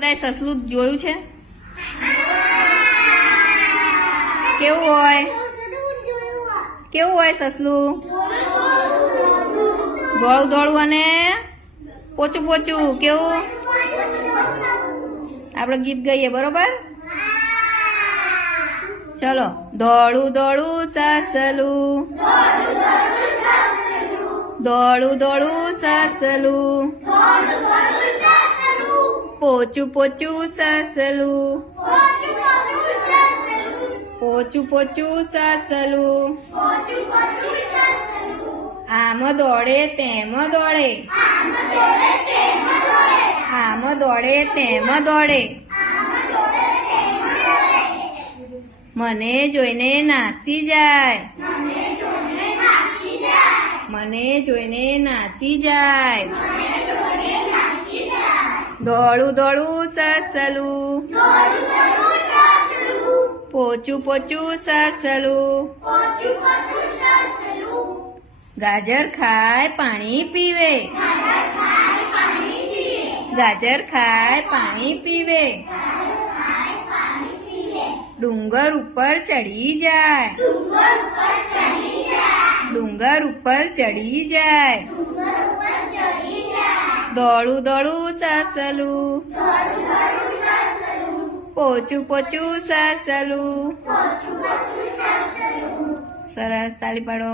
બધાએ સસલું જોયું છે? કેવું હોય? કેવું હોય સસલું? ધોળું ધોળું અને પોચું પોચું. કેવું? આપણે ગીત ગાઈએ, બરોબર? ચલો. ધોળું ધોળું સસલું, ધોળું ધોળું સસલું, પોચું પોચું સસલું, પોચું પોચું સસલું, આમ દોડે તેમ દોડે, આમ દોડે તેમ દોડે, મને જોઈને નાસી જાય, મને જોઈને નાસી જાય. ધોળું ધોળું સસલું, પોચું પોચું સસલું, ગાજર ખાય પાણી પીવે, ગાજર ખાય પાણી પીવે, ડુંગર ઉપર ચડી જાય, ડુંગર ઉપર ચડી જાય. દોડું દોડું સસલું, પોચું પોચું સસલું. સરસ, તાલી પાડો.